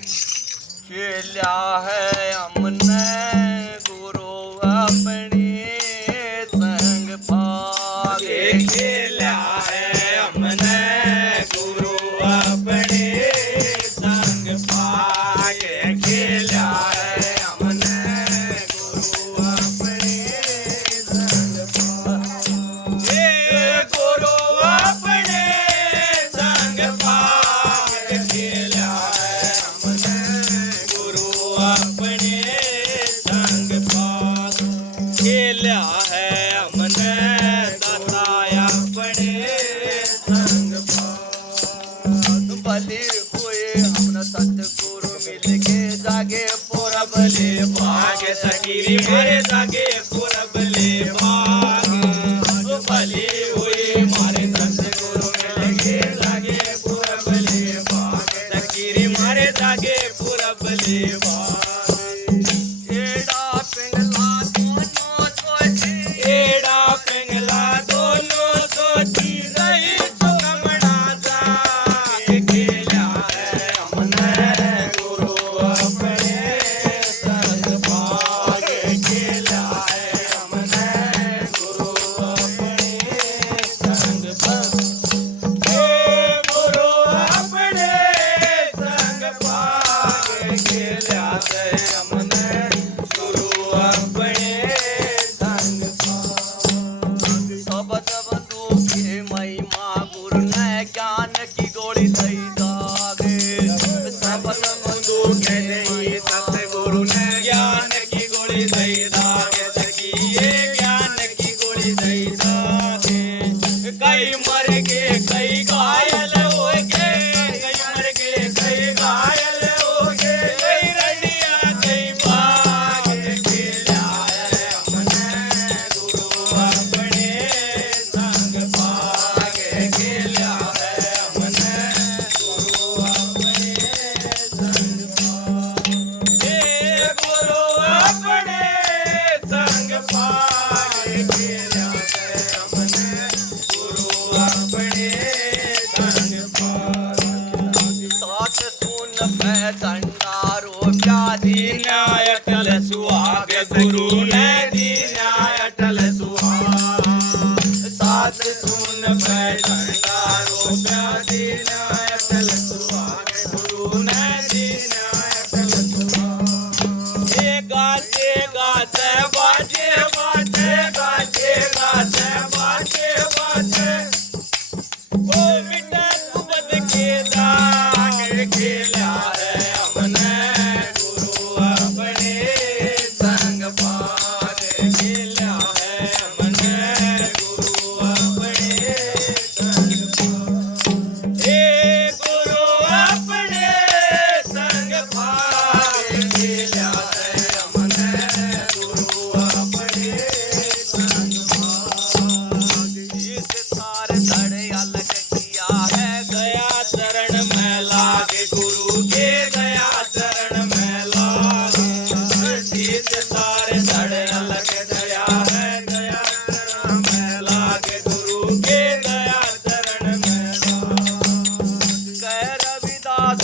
खेल्या है हमने गुरु अपने संग पागे। खेला है हमने गुरु अपने संग पागे। खेला है हमने गुरु अपने संग पागे। गुरु अपने संग पागे। खेला है हमने गुरु अपने संग पागे। खेला है हमने दाताया अपने संग पागे। भले हुए हम सतगुरु मिल के जागे पूरा भले भाग्य सकीरी मारे जागे पुरबले भाग। भले हुए मारे सतगुरु मिल के जागे पुरबले भाग। सकीरी मारे जागे पुरबले भाग। एड़ा पिंगला दोनों सोची एड़ा पिंगला दोनों सोची रही चुकमना जाके। खेला है हमने गुरु अपने संग पागे। खेला है हमने गुरु अपने संग पागे। गुरु अपने संग पागे। खेला है हमने गुरु अपने संग पागे। शब्द बंदूके महिमा गुरु ने ज्ञान की गोली दई दागे। शब्द बंदूके नहीं सतगुरु ने ज्ञान की गोली दई दागे। सखिए ज्ञान की गोली दई दागे। कई मर गए कई घायल हो गए। कई मर गए कई घायल हो गए। कई रड़िया कई भाग। खेला है हमने गुरु अपने संग पागे। खेला है हमने गुरु अपने संग पागे। गुरु अपने संग पागे। खेला है हमने गुरु अपने संग पागे। साथ सुन पै दंडारो व्याधि न्याय अटल सुहाग। गुरु ने दी न्याय अटल सुहाग। साथ सुन भंडारो व्याधि न्याय अटल सुहाग। गुरु ने दी न्याय अटल सुहाग। ये गाते गाते बाजे बाजे गाते गाते बाजे बाजे। ओ मिटे कुबद के दाग। खेला है हमने गुरु अपने संग पागे। खेला है हमने गुरु अपने संग पागे। गुरु अपने संग पागे। खेला है हमने गुरु अपने संग पागे। इस तार धड़े अलग किया है गया चरण में लागे। गुरु के गया चरण में लागे। शीत तार धड़े अलग गया है। गया चरण में लागे। गुरु के गया चरण में लागे। कह रविदास